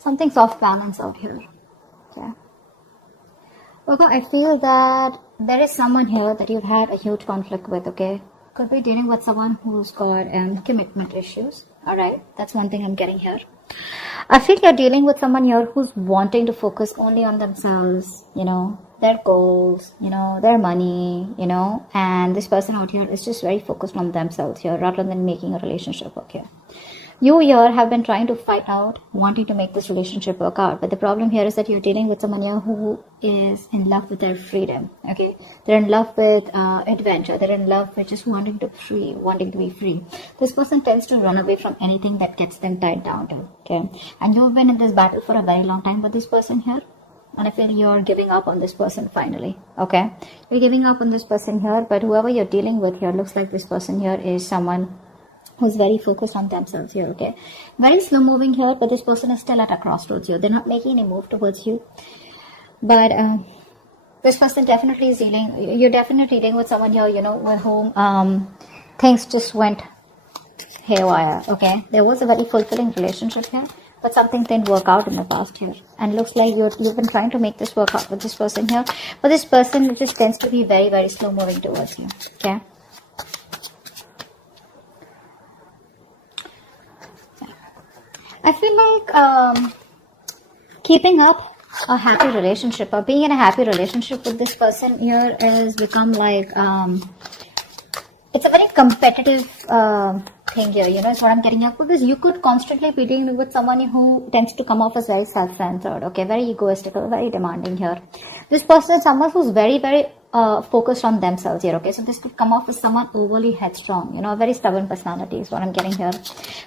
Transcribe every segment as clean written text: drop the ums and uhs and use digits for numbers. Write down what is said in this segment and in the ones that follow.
Something's off balance out here. Okay. Okay, I feel that there is someone here that you've had a huge conflict with, okay? Could be dealing with someone who's got commitment issues. Alright, that's one thing I'm getting here. I feel you're dealing with someone here who's wanting to focus only on themselves, their goals, their money, and this person out here is just very focused on themselves here rather than making a relationship work here. You here have been trying to fight out, wanting to make this relationship work out. But the problem here is that you're dealing with someone here who is in love with their freedom. Okay, they're in love with adventure. They're in love with just wanting to be free. This person tends to run away from anything that gets them tied down to. Okay, and you've been in this battle for a very long time with this person here. And I feel you're giving up on this person finally. Okay, you're giving up on this person here. But whoever you're dealing with here looks like this person here is someone who's very focused on themselves here, okay? Very slow moving here, but this person is still at a crossroads here. They're not making any move towards you. But this person definitely is dealing, you're definitely dealing with someone here, with whom things just went haywire, okay? There was a very fulfilling relationship here, but something didn't work out in the past here. And looks like you've been trying to make this work out with this person here. But this person just tends to be very, very slow moving towards you, okay? I feel like keeping up a happy relationship or being in a happy relationship with this person here has become like, it's a very competitive thing here, is what I'm getting at, because you could constantly be dealing with someone who tends to come off as very self-centered, okay, very egoistical, very demanding here. This person is someone who's very, very focused on themselves here, okay? So this could come off as someone overly headstrong, a very stubborn personality is what I'm getting here.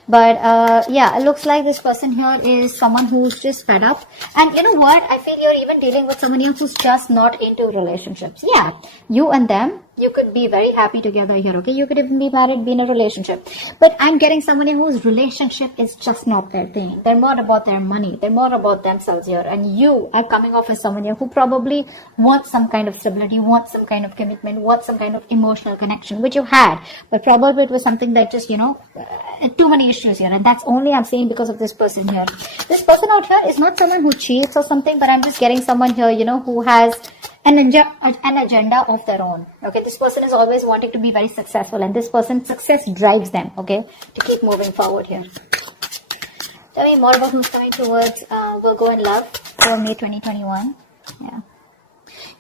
But yeah, it looks like this person here is someone who's just fed up. And you know what? I feel you're even dealing with someone here who's just not into relationships. Yeah, you and them, you could be very happy together here, okay? You could even be married, be in a relationship. But I'm getting someone here whose relationship is just not their thing. They're more about their money. They're more about themselves here. And you are coming off as someone here who probably wants some kind of stability, wants some kind of commitment, wants some kind of emotional connection, which you had. But probably it was something that just, too many issues here. And that's only I'm saying because of this person here. This person out here is not someone who cheats or something, but I'm just getting someone here, who has an agenda of their own. Okay, this person is always wanting to be very successful, and this person's success drives them, okay, to keep moving forward here. Tell me more about who's coming towards Virgo in love for May 2021.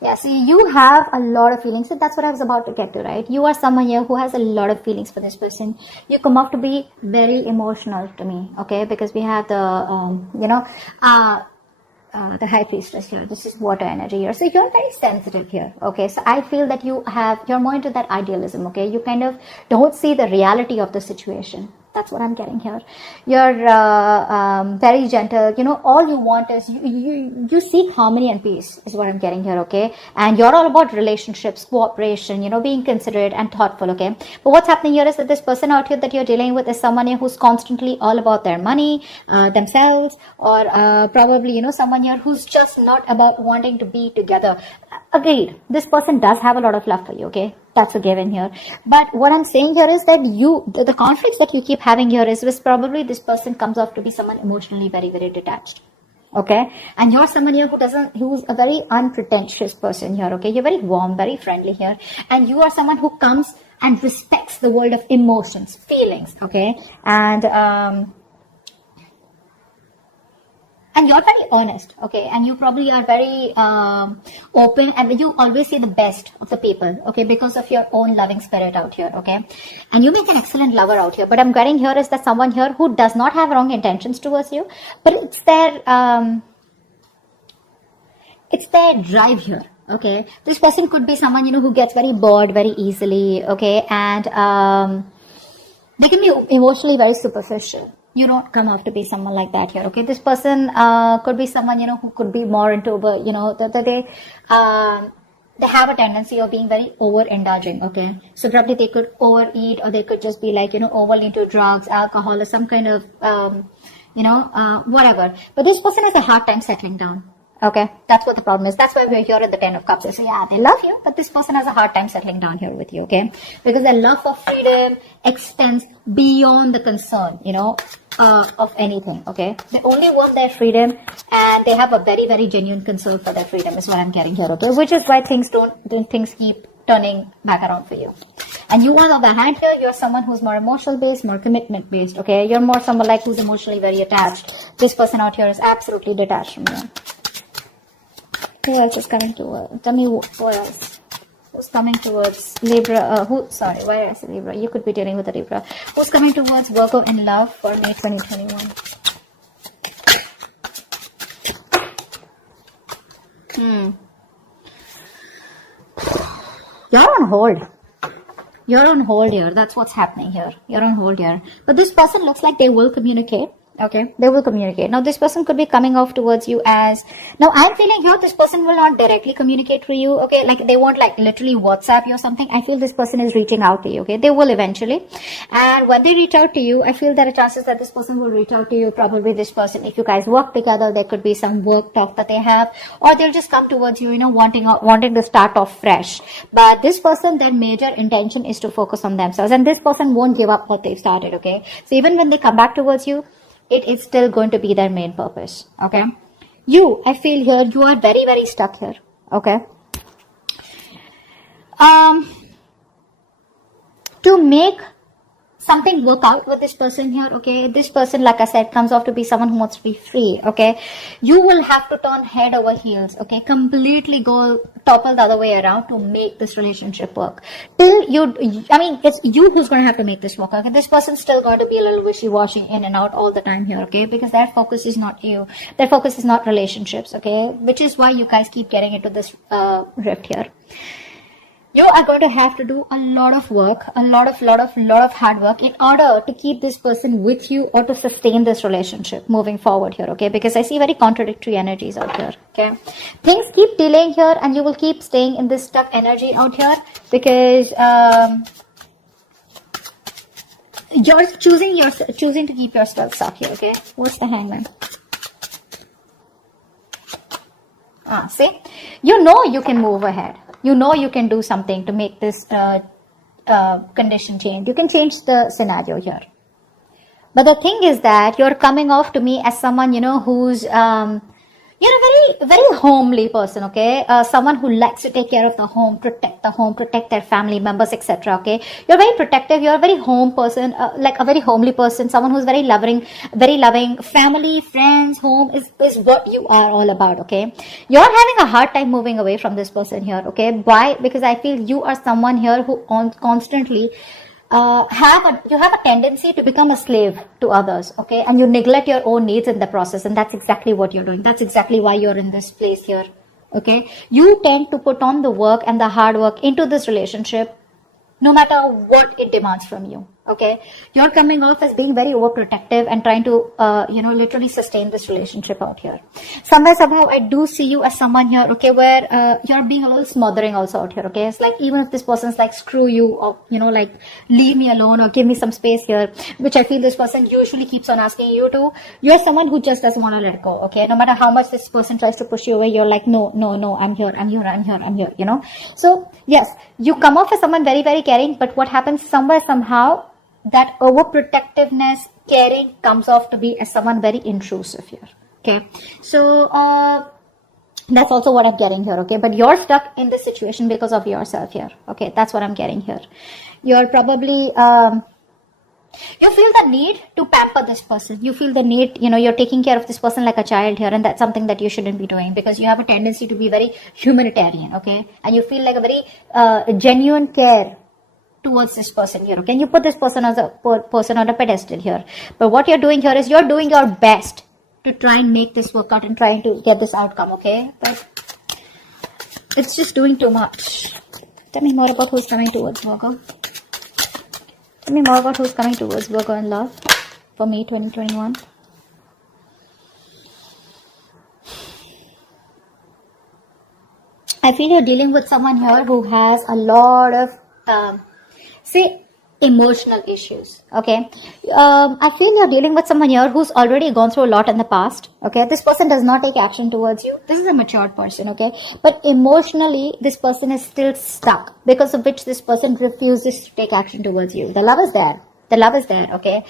Yeah, see, you have a lot of feelings. So that's what I was about to get to, right? You are someone here who has a lot of feelings for this person. You come off to be very emotional to me, okay? Because we have the, the high priestess here. This is water energy here. So you're very sensitive here. Okay. So I feel that you're more into that idealism. Okay. You kind of don't see the reality of the situation. That's what I'm getting here. You're very gentle. All you want is you seek harmony and peace is what I'm getting here, okay? And you're all about relationships, cooperation, being considerate and thoughtful, okay? But what's happening here is that this person out here that you're dealing with is someone here who's constantly all about their money, themselves, or probably, someone here who's just not about wanting to be together. Agreed. This person does have a lot of love for you, okay? That's a given here. But what I'm saying here is that the conflicts that you keep having here is probably this person comes off to be someone emotionally very, very detached. Okay. And you're someone here who's a very unpretentious person here. Okay. You're very warm, very friendly here. And you are someone who comes and respects the world of emotions, feelings. Okay. And you're very honest, okay, and you probably are very open, and you always see the best of the people, okay, because of your own loving spirit out here, okay, and you make an excellent lover out here. But I'm getting here is that someone here who does not have wrong intentions towards you, but it's their drive here, okay. This person could be someone, who gets very bored very easily, okay, and they can be emotionally very superficial. You don't come off to be someone like that here, okay? This person could be someone, who could be more into, they have a tendency of being very overindulging, okay? So probably they could overeat, or they could just be like, overly into drugs, alcohol, or some kind of, whatever. But this person has a hard time settling down. Okay, that's what the problem is. That's why we're here at the 10 of Cups. So yeah, they love you, but this person has a hard time settling down here with you, okay? Because their love for freedom extends beyond the concern, of anything, okay? They only want their freedom, and they have a very, very genuine concern for their freedom is what I'm getting here, okay? Which is why things keep turning back around for you. And you, on the other hand here, you're someone who's more emotional based, more commitment based, okay? You're more someone like who's emotionally very attached. This person out here is absolutely detached from you. Who else is coming towards? Tell me who else. Who's coming towards Libra? Why did I say Libra? You could be dealing with a Libra. Who's coming towards Virgo in love for May 2021? You're on hold. You're on hold here. That's what's happening here. You're on hold here. But this person looks like they will communicate. Okay, they will communicate. Now, this person could be coming off towards you as... Now, I'm feeling here this person will not directly communicate for you. Okay, like they won't like literally WhatsApp you or something. I feel this person is reaching out to you. Okay, they will eventually. And when they reach out to you, I feel there are chances that this person will reach out to you. Probably this person, if you guys work together, there could be some work talk that they have. Or they'll just come towards you, wanting to start off fresh. But this person, their major intention is to focus on themselves. And this person won't give up what they've started. Okay, so even when they come back towards you, it is still going to be their main purpose. Okay, I feel here you are very, very stuck here. Okay, to make something work out with this person here, okay, this person, like I said, comes off to be someone who wants to be free. Okay, you will have to turn head over heels, okay, completely go topple the other way around to make this relationship work. It's you who's going to have to make this work. Okay, this person's still going to be a little wishy-washy in and out all the time here, okay, because their focus is not you, their focus is not relationships, okay, which is why you guys keep getting into this rift here. You are going to have to do a lot of work, a lot of hard work in order to keep this person with you or to sustain this relationship moving forward here, okay? Because I see very contradictory energies out here, okay? Things keep delaying here and you will keep staying in this stuck energy out here because you're choosing to keep yourself stuck here, okay? What's the Hangman? See? You can move ahead. You can do something to make this condition change. You can change the scenario here. But the thing is that you're coming off to me as someone, who's, you're a very, very homely person, okay? Someone who likes to take care of the home, protect their family members, etc., okay? You're very protective. You're a very home person, like a very homely person, someone who's very loving, family, friends, home is what you are all about, okay? You're having a hard time moving away from this person here, okay? Why? Because I feel you are someone here who constantly you have a tendency to become a slave to others, okay? And you neglect your own needs in the process, and that's exactly what you're doing. That's exactly why you're in this place here, okay? You tend to put on the work and the hard work into this relationship no matter what it demands from you, okay? You're coming off as being very overprotective and trying to, literally sustain this relationship out here. Somehow, I do see you as someone here, okay, where you're being a little smothering also out here, okay? It's like even if this person's like, screw you, or, like, leave me alone or give me some space here, which I feel this person usually keeps on asking you to, you're someone who just doesn't want to let go, okay? No matter how much this person tries to push you away, you're like, no, I'm here, So, yes, you come off as someone very, very caring, but what happens somehow, that overprotectiveness, caring comes off to be as someone very intrusive here, okay? So, that's also what I'm getting here, okay? But you're stuck in this situation because of yourself here, okay? That's what I'm getting here. You're probably, you feel the need to pamper this person. You feel the need, you're taking care of this person like a child here, and that's something that you shouldn't be doing because you have a tendency to be very humanitarian, okay? And you feel like a very genuine care towards this person here, okay? And you put this person as a person on a pedestal here. But what you're doing here is you're doing your best to try and make this work out and trying to get this outcome, okay? But it's just doing too much. Tell me more about who's coming towards Virgo. Tell me more about who's coming towards Virgo in love for May 2021. I feel you're dealing with someone here who has a lot of emotional issues, okay? I feel you're dealing with someone here who's already gone through a lot in the past, okay? This person does not take action towards you. This is a matured person, okay? But emotionally, this person is still stuck, because of which this person refuses to take action towards you. The love is there, okay?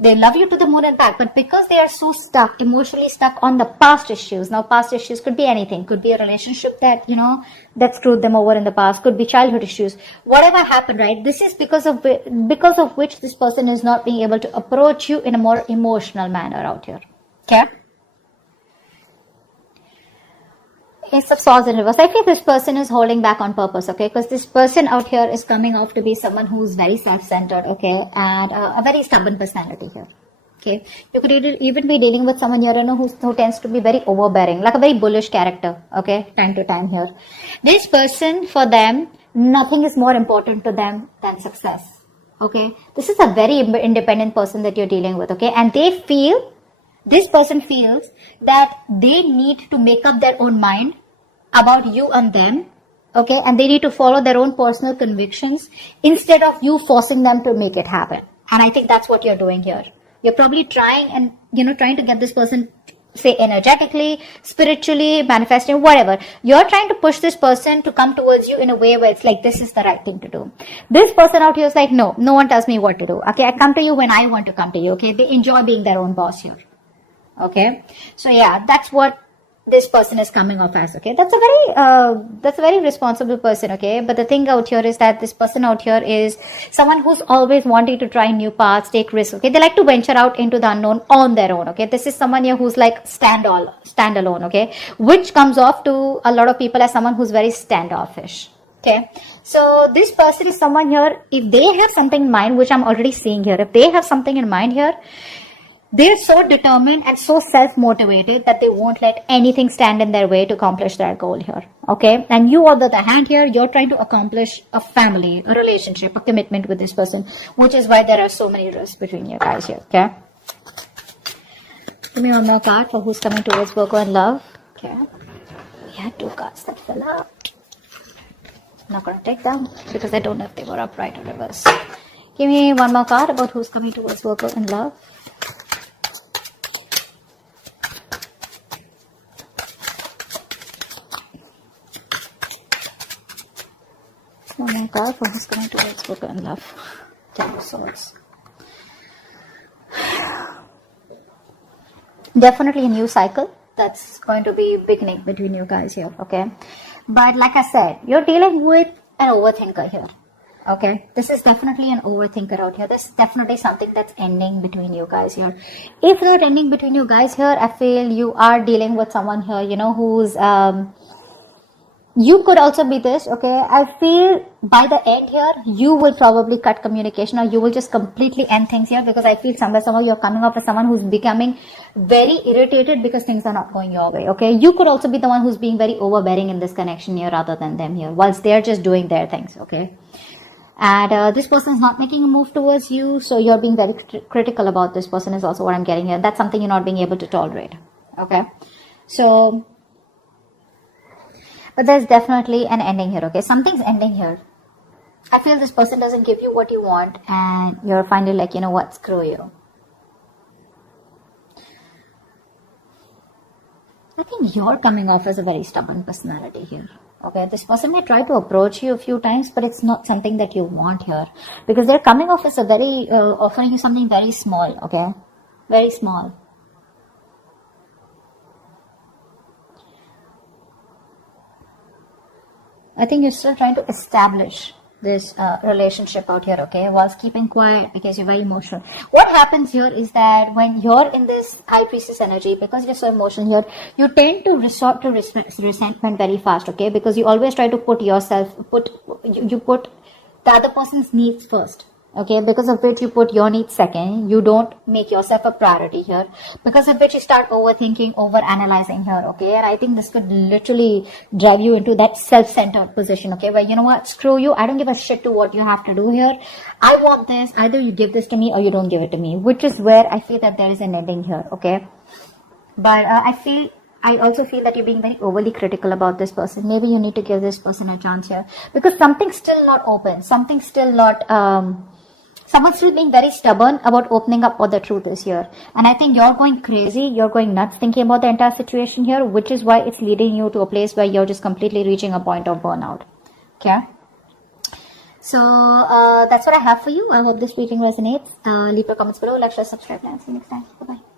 They love you to the moon and back, but because they are so stuck, emotionally stuck on the past issues. Now, past issues could be anything. Could be a relationship that, that screwed them over in the past. Could be childhood issues. Whatever happened, right? This is because of which this person is not being able to approach you in a more emotional manner out here. Okay? Ace of Swords in reverse. I feel this person is holding back on purpose, okay? Because this person out here is coming off to be someone who's very self-centered, okay? And a very stubborn personality here, okay? You could even be dealing with someone here, who tends to be very overbearing, like a very bullish character, okay? Time to time here. This person, for them, nothing is more important to them than success, okay? This is a very independent person that you're dealing with, okay? And this person feels that they need to make up their own mind about you and them, okay? And they need to follow their own personal convictions instead of you forcing them to make it happen. And I think that's what you're doing here. You're probably trying to get this person, say, energetically, spiritually, manifesting, whatever. You're trying to push this person to come towards you in a way where it's like, this is the right thing to do. This person out here is like, no one tells me what to do, okay? I come to you when I want to come to you, okay? They enjoy being their own boss here. Okay, so yeah, that's what this person is coming off as, okay? That's a very responsible person, okay? But the thing out here is that this person out here is someone who's always wanting to try new paths, take risks, okay? They like to venture out into the unknown on their own, okay? This is someone here who's like standalone, okay? Which comes off to a lot of people as someone who's very standoffish, okay? So this person is someone here, if they have something in mind, which I'm already seeing here, if they have something in mind here, they're so determined and so self-motivated that they won't let anything stand in their way to accomplish their goal here, okay? And you, on the other hand here, you're trying to accomplish a family, a relationship, a commitment with this person, which is why there are so many risks between you guys here, okay? Give me one more card for who's coming towards Virgo in love, okay? We had 2 cards that fell out. I'm not going to take them because I don't know if they were upright or reverse. Give me one more card about who's coming towards Virgo in love. One more card for who's coming towards Virgo in love. 10 of Swords. Definitely a new cycle that's going to be beginning between you guys here, okay? But like I said, you're dealing with an overthinker here, okay? This is definitely an overthinker out here. This is definitely something that's ending between you guys here. If not ending between you guys here, I feel you are dealing with someone here, who's you could also be this, okay? I feel by the end here, you will probably cut communication, or you will just completely end things here, because I feel somehow you're coming off as someone who's becoming very irritated because things are not going your way, okay? You could also be the one who's being very overbearing in this connection here rather than them here, whilst they're just doing their things, okay? And this person is not making a move towards you, so you're being very critical about this person is also what I'm getting here. That's something you're not being able to tolerate, okay? So... but there's definitely an ending here, okay? Something's ending here. I feel this person doesn't give you what you want, and you're finally like, you know what, screw you. I think you're coming off as a very stubborn personality here, okay? This person may try to approach you a few times, but it's not something that you want here, because they're coming off as a very, offering you something very small, okay? Very small. I think you're still trying to establish this relationship out here, okay, whilst keeping quiet because you're very emotional. What happens here is that when you're in this High Priestess energy, because you're so emotional here, you tend to resort to resentment very fast, okay, because you always try to put you put the other person's needs first, okay, because of which you put your needs second. You don't make yourself a priority here, because of which you start overthinking, over-analyzing here, okay? And I think this could literally drive you into that self-centered position, okay, where, you know what, screw you, I don't give a shit to what you have to do here. I want this, either you give this to me or you don't give it to me, which is where I feel that there is an ending here, okay? But I also feel that you're being very overly critical about this person. Maybe you need to give this person a chance here, because something's still not open, something's still not... someone's still being very stubborn about opening up what the truth is here. And I think you're going crazy, you're going nuts thinking about the entire situation here, which is why it's leading you to a place where you're just completely reaching a point of burnout, okay? So that's what I have for you. I hope this reading resonates. Leave your comments below, like, share, subscribe, and see you next time. Bye bye.